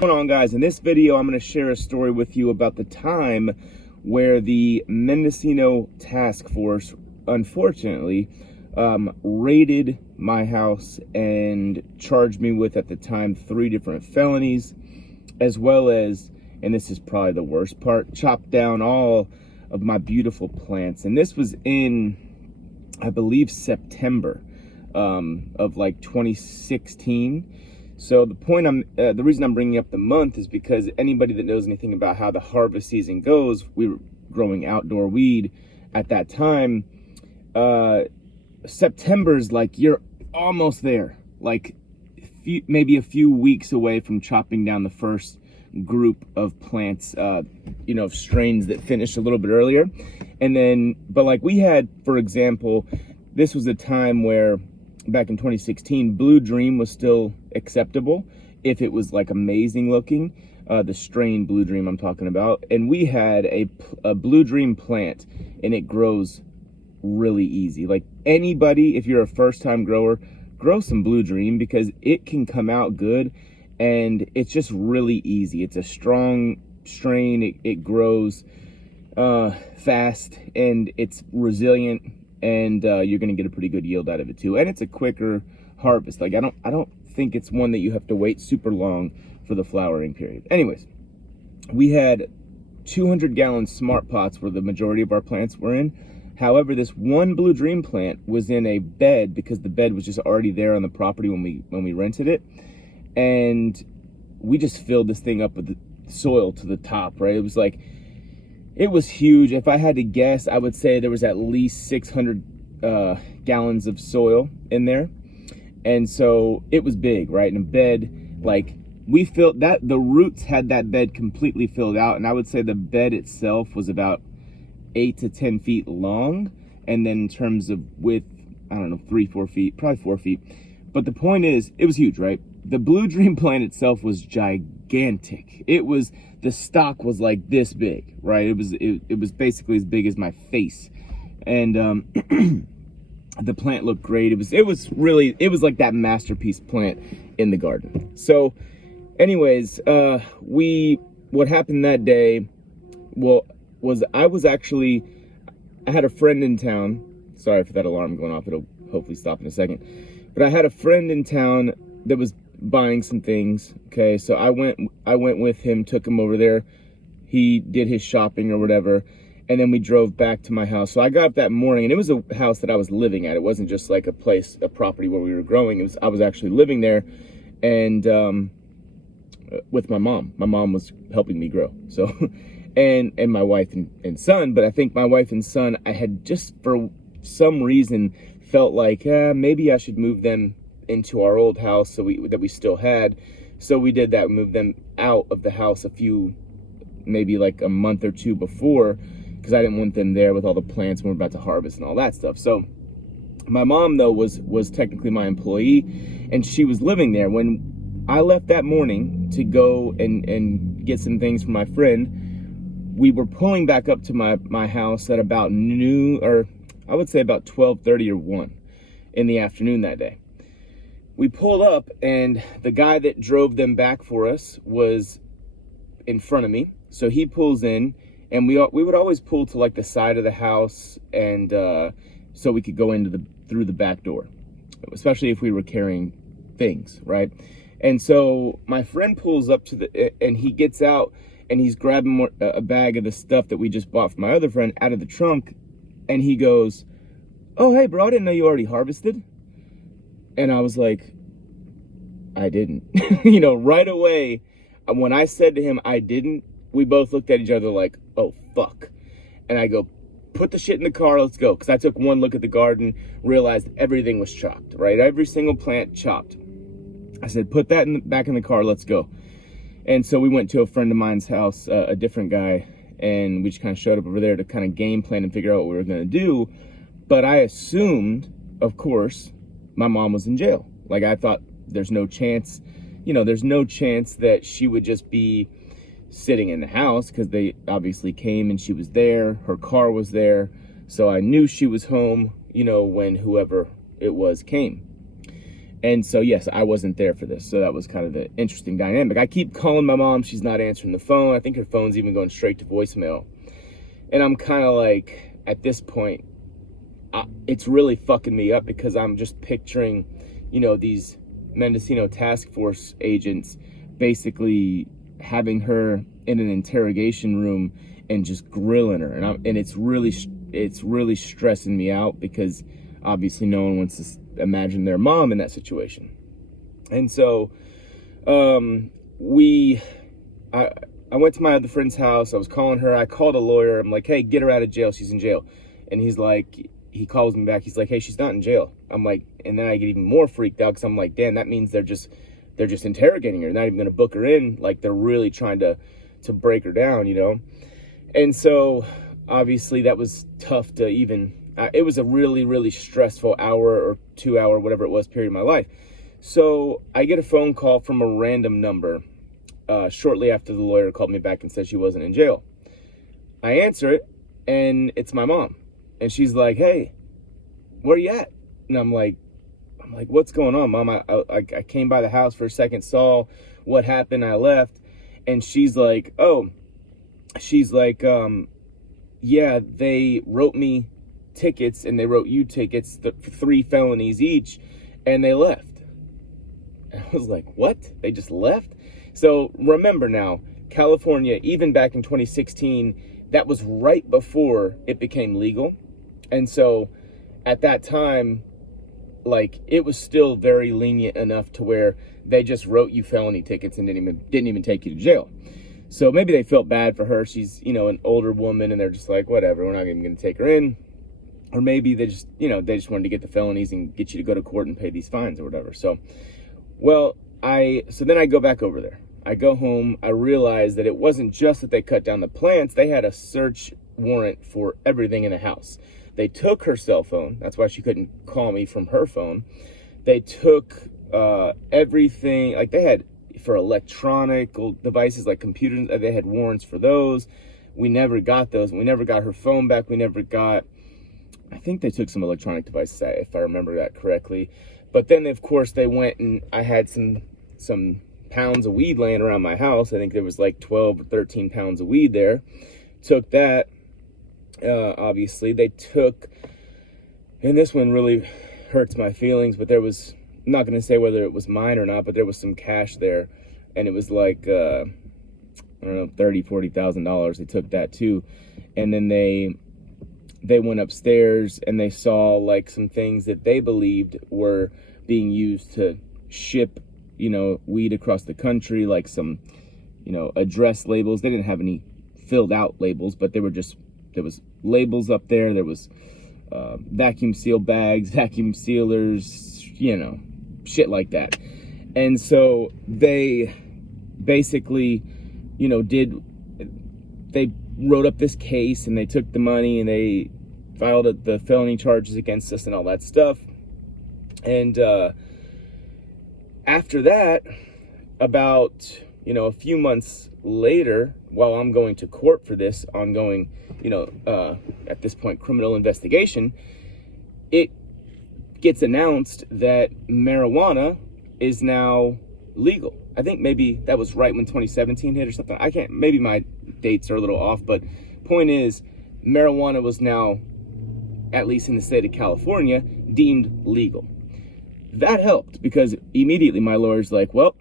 What's going on, guys? In this video I'm going to share a story with you about the time where the Mendocino task force unfortunately raided my house and charged me with, at the time, 3 different felonies, as well as, and this is probably the worst part, chopped down all of my beautiful plants. And this was in, I believe, September of like 2016. So the reason I'm bringing up the month is because anybody that knows anything about how the harvest season goes, we were growing outdoor weed at that time. September's like, you're almost there, like maybe a few weeks away from chopping down the first group of plants, of strains that finished a little bit earlier. And then, but like we had, for example, this was a time where back in 2016, Blue Dream was still acceptable if it was like amazing looking, the strain Blue Dream I'm talking about. And we had a Blue Dream plant, and it grows really easy. Like anybody, if you're a first-time grower, grow some Blue Dream because it can come out good, and it's just really easy. It's a strong strain. It grows fast, and it's resilient, and you're gonna get a pretty good yield out of it too. And it's a quicker harvest. Like I don't think it's one that you have to wait super long for the flowering period. Anyways, we had 200-gallon smart pots where the majority of our plants were in. However, this one Blue Dream plant was in a bed because the bed was just already there on the property when we rented it, and we just filled this thing up with the soil to the top. Right, it was huge. If I had to guess, I would say there was at least 600 gallons of soil in there. And so it was big, right? And a bed, like we filled that, the roots had that bed completely filled out. And I would say the bed itself was about 8 to 10 feet long. And then in terms of width, I don't know, 3-4 feet, probably 4 feet. But the point is, it was huge, right? The Blue Dream plant itself was gigantic. The stalk was like this big, right? It was basically as big as my face. And the plant looked great. It was like that masterpiece plant in the garden. So anyways, what happened that day, was I had a friend in town. Sorry for that alarm going off. It'll hopefully stop in a second. But I had a friend in town that was buying some things. Okay, so I went with him, took him over there. He did his shopping or whatever, and then we drove back to my house. So I got up that morning, and it was a house that I was living at. It wasn't just like a property where we were growing. I was actually living there, and with my mom. My mom was helping me grow. So, and my wife and son. But I think my wife and son, I had just for some reason felt like maybe I should move them into our old house that we still had. So we did that. We moved them out of the house maybe like a month or 2 before, because I didn't want them there with all the plants when we're about to harvest and all that stuff. So my mom, though, was technically my employee, and she was living there. When I left that morning to go and get some things from my friend, we were pulling back up to my house at about noon, or I would say about 12:30 or 1 in the afternoon that day. We pulled up, and the guy that drove them back for us was in front of me. So he pulls in, and we would always pull to like the side of the house, and so we could go through the back door, especially if we were carrying things, right? And so my friend pulls up and he gets out, and he's grabbing a bag of the stuff that we just bought from my other friend out of the trunk, and he goes, "Oh, hey, bro, I didn't know you already harvested." And I was like, I didn't. Right away, when I said to him, I didn't, we both looked at each other like, oh, fuck. And I go, put the shit in the car, let's go. Because I took one look at the garden, realized everything was chopped, right? Every single plant chopped. I said, put that back in the car, let's go. And so we went to a friend of mine's house, a different guy, and we just kind of showed up over there to kind of game plan and figure out what we were going to do. But I assumed, of course, my mom was in jail. Like, I thought there's no chance that she would just be sitting in the house, because they obviously came and she was there, her car was there. So I knew she was home, when whoever it was came. And so, yes, I wasn't there for this. So that was kind of the interesting dynamic. I keep calling my mom. She's not answering the phone. I think her phone's even going straight to voicemail. And I'm kind of like, at this point, it's really fucking me up because I'm just picturing, these Mendocino task force agents basically having her in an interrogation room and just grilling her. And it's really stressing me out because obviously no one wants to imagine their mom in that situation. And so I went to my other friend's house. I was calling her. I called a lawyer. I'm like, hey, get her out of jail. She's in jail. And he calls me back. He's like, hey, she's not in jail. I'm like, and then I get even more freaked out because I'm like, damn, that means they're just interrogating her. They're not even going to book her in. Like, they're really trying to break her down, And so obviously that was tough to even, it was a really, really stressful hour or 2 hour, whatever it was, period of my life. So I get a phone call from a random number shortly after the lawyer called me back and said she wasn't in jail. I answer it, and it's my mom. And she's like, hey, where you at? And I'm like, what's going on, Mom? I came by the house for a second, saw what happened, I left. And she's like, yeah, they wrote me tickets and they wrote you tickets for 3 felonies each, and they left. And I was like, what? They just left? So remember now, California, even back in 2016, that was right before it became legal. And so at that time, like, it was still very lenient enough to where they just wrote you felony tickets and didn't even take you to jail. So maybe they felt bad for her. She's, an older woman, and they're just like, whatever, we're not even going to take her in. Or maybe they just, they just wanted to get the felonies and get you to go to court and pay these fines or whatever. So, so then I go back over there. I go home. I realize that it wasn't just that they cut down the plants. They had a search warrant for everything in the house. They took her cell phone. That's why she couldn't call me from her phone. They took everything. Like, they had, for electronic devices like computers, they had warrants for those. We never got those. We never got her phone back. We never got, I think they took some electronic devices, if I remember that correctly. But then, of course, they went and I had some pounds of weed laying around my house. I think there was like 12 or 13 pounds of weed there. Took that. Obviously, they took, and this one really hurts my feelings, but there was, I'm not going to say whether it was mine or not, but there was some cash there, and it was like, I don't know, $30,000-$40,000. They took that too. And then they went upstairs and they saw like some things that they believed were being used to ship, weed across the country, like some, address labels. They didn't have any filled out labels, but there was labels up there. There was vacuum seal bags, vacuum sealers, shit like that. And so they basically, they wrote up this case and they took the money and they filed the felony charges against us and all that stuff. And after that, about, a few months later, while I'm going to court for this ongoing, at this point, criminal investigation, it gets announced that marijuana is now legal. I think maybe that was right when 2017 hit or something. Maybe my dates are a little off, but point is, marijuana was now, at least in the state of California, deemed legal. That helped because immediately my lawyer's like, well,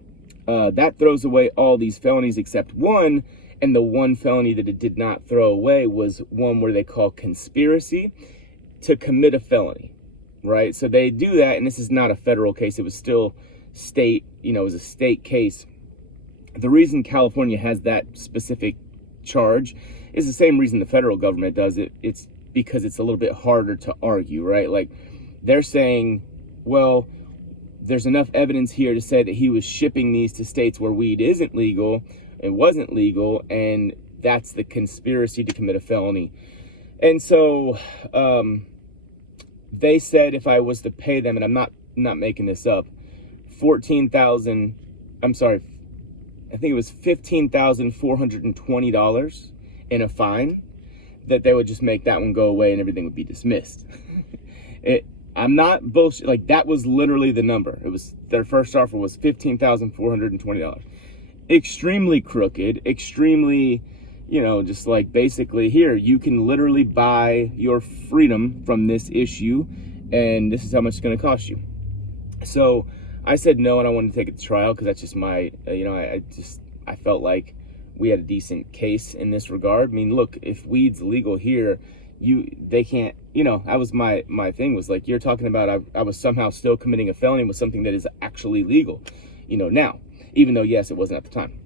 that throws away all these felonies except one, and the one felony that it did not throw away was one where they call conspiracy to commit a felony, right? So they do that, and this is not a federal case. It was still state, it was a state case. The reason California has that specific charge is the same reason the federal government does it. It's because it's a little bit harder to argue, right? Like, they're saying, well, there's enough evidence here to say that he was shipping these to states where weed isn't legal, it wasn't legal, and that's the conspiracy to commit a felony. And so they said if I was to pay them, and I'm not making this up, $15,420 in a fine, that they would just make that one go away and everything would be dismissed. I'm not bullshit. Like, that was literally the number. It was, their first offer was $15,420. Extremely crooked, extremely, you know, just like, basically, here, you can literally buy your freedom from this issue, and this is how much it's going to cost you. So I said no, and I wanted to take it to trial, because that's just my, you know, I felt like we had a decent case in this regard. I mean, look, if weed's legal here, they can't, you know, that was my thing, was like, you're talking about I was somehow still committing a felony with something that is actually legal, you know, now, even though, yes, it wasn't at the time.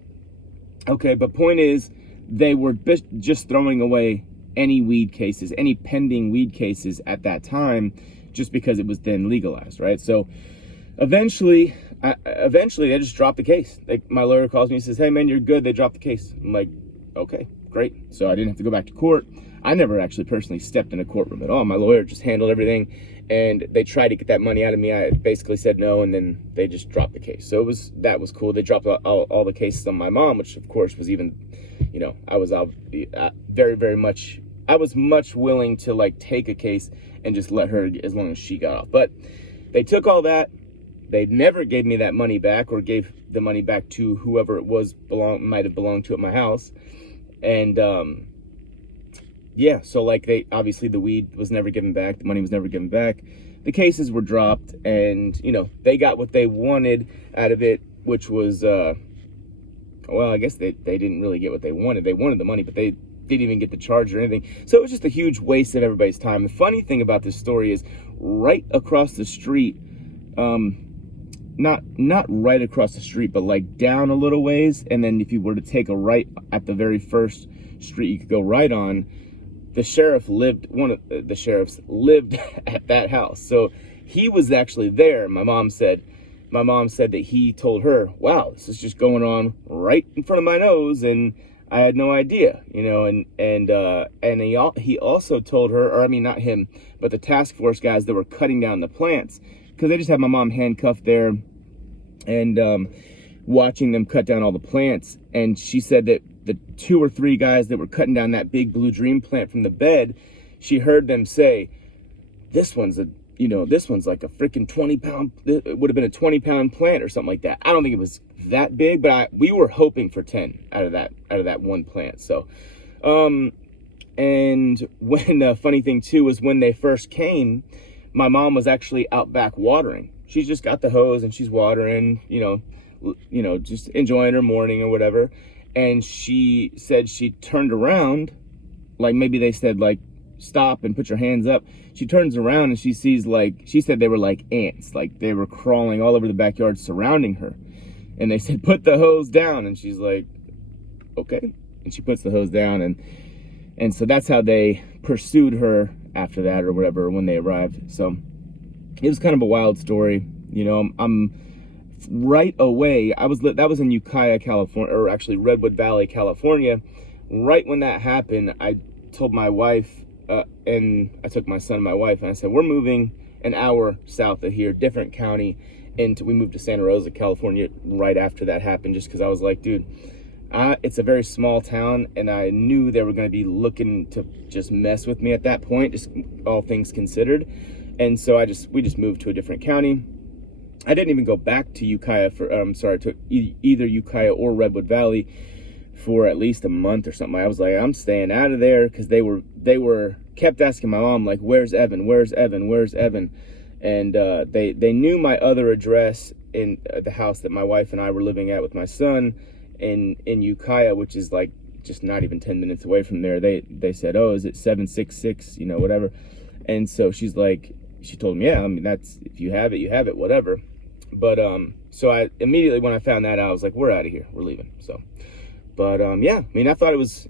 Okay, but point is, they were just throwing away any weed cases, any pending weed cases at that time, just because it was then legalized, right? So eventually they just dropped the case. Like, my lawyer calls me and says, hey man, you're good, they dropped the case. I'm like, okay, great. So I didn't have to go back to court. I never actually personally stepped in a courtroom at all. My lawyer just handled everything, and they tried to get that money out of me. I basically said no, and then they just dropped the case. So that was cool. They dropped all the cases on my mom, which of course was even, you know, I was much willing to like take a case and just let her, as long as she got off. But they took all that. They never gave me that money back, or gave the money back to whoever it was might have belonged to at my house. And yeah, so like, they obviously, the weed was never given back, the money was never given back, the cases were dropped, and you know, they got what they wanted out of it, which was well, I guess they didn't really get what they wanted. They wanted the money, but they didn't even get the charge or anything. So it was just a huge waste of everybody's time. The funny thing about this story is, right across the street, not right across the street, but like down a little ways, and then if you were to take a right at the very first street you could go right on, one of the sheriffs lived at that house. So he was actually there. My mom said that he told her, wow, this is just going on right in front of my nose, and I had no idea, you know. And he also told her, or I mean, not him, but the task force guys that were cutting down the plants, because they just had my mom handcuffed there, and watching them cut down all the plants. And she said that the 2 or 3 guys that were cutting down that big Blue Dream plant from the bed, she heard them say, this one's like a freaking 20-pound, it would have been a 20-pound plant or something like that. I don't think it was that big, but we were hoping for 10 out of that one plant. So and when the funny thing too was, when they first came, my mom was actually out back watering. She's just got the hose and she's watering, you know, just enjoying her morning or whatever. And she said she turned around, like maybe they said like, stop and put your hands up. She turns around and she sees, like, she said they were like ants, like they were crawling all over the backyard surrounding her. And they said, put the hose down. And she's like, okay. And she puts the hose down, and so that's how they pursued her after that or whatever when they arrived. So it was kind of a wild story. You know, I'm right away, that was in Ukiah, California, or actually Redwood Valley, California. Right when that happened, I told my wife, and I took my son and my wife, and I said, we're moving an hour south of here, different county, and we moved to Santa Rosa, California right after that happened, just because I was like, dude, it's a very small town, and I knew they were going to be looking to just mess with me at that point, just all things considered. And so we just moved to a different county. I didn't even go back to Ukiah to either Ukiah or Redwood Valley for at least a month or something. I was like, I'm staying out of there, because they kept asking my mom, like, where's Evan? Where's Evan? Where's Evan? And they knew my other address in the house that my wife and I were living at with my son in Ukiah, which is like just not even 10 minutes away from there. They said, oh, is it 766, you know, whatever. And so she told me, yeah, I mean, that's, if you have it, you have it, whatever. But so I immediately, when I found that out, I was like, we're out of here, we're leaving. So but yeah, I mean, I thought it was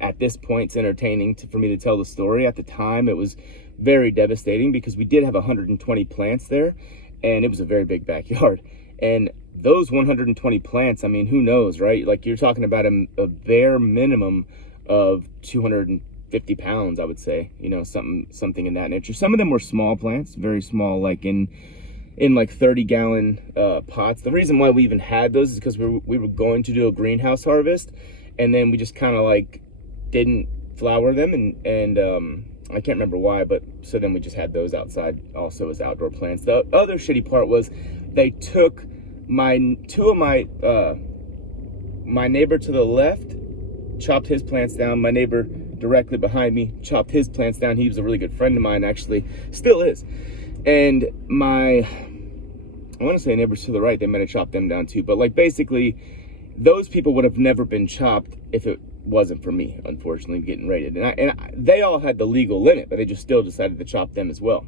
at this point, it's entertaining for me to tell the story. At the time, it was very devastating, because we did have 120 plants there, and it was a very big backyard. And those 120 plants, I mean, who knows, right? Like, you're talking about a bare minimum of 250 pounds, I would say, you know, something in that nature. Some of them were small plants, very small, like in like 30-gallon pots. The reason why we even had those is because we were going to do a greenhouse harvest, and then we just kind of like didn't flower them, and I can't remember why, but so then we just had those outside also as outdoor plants. The other shitty part was they took my neighbor to the left, chopped his plants down. My neighbor directly behind me chopped his plants down. He was a really good friend of mine, actually, still is. And I want to say neighbors to the right, they might have chopped them down too. But like basically, those people would have never been chopped if it wasn't for me, unfortunately, getting raided. They all had the legal limit, but they just still decided to chop them as well.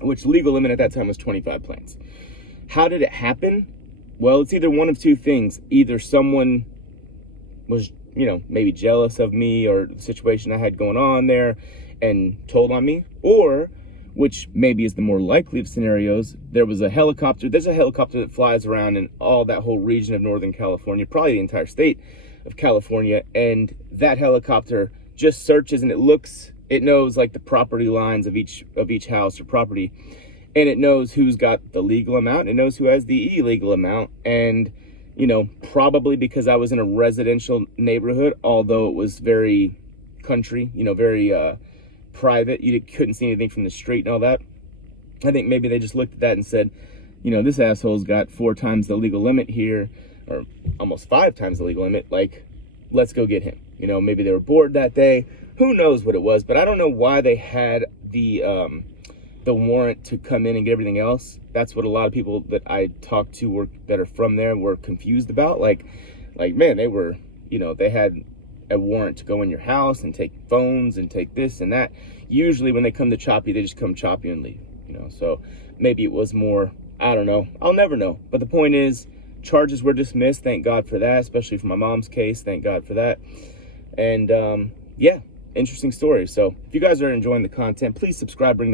Which legal limit at that time was 25 plants. How did it happen? Well, it's either one of two things. Either someone was, maybe jealous of me or the situation I had going on there and told on me, or, which maybe is the more likely of scenarios, there's a helicopter that flies around in all that whole region of Northern California, probably the entire state of California, and that helicopter just searches and it knows like the property lines of each house or property, and it knows who's got the legal amount, it knows who has the illegal amount. And probably because I was in a residential neighborhood, although it was very country, very private, you couldn't see anything from the street and all that. I think maybe they just looked at that and said, this asshole's got 4 times the legal limit here, or almost 5 times the legal limit, like, let's go get him. Maybe they were bored that day, who knows what it was. But I don't know why they had the warrant to come in and get everything else. That's what a lot of people that I talked to that are from there were confused about. Like man, they were, they had a warrant to go in your house and take phones and take this and that. Usually when they come to chop you, they just come chop you and leave, so maybe it was more, I don't know, I'll never know. But the point is, charges were dismissed, thank God for that, especially for my mom's case, thank God for that. And yeah, interesting story. So if you guys are enjoying the content, please subscribe,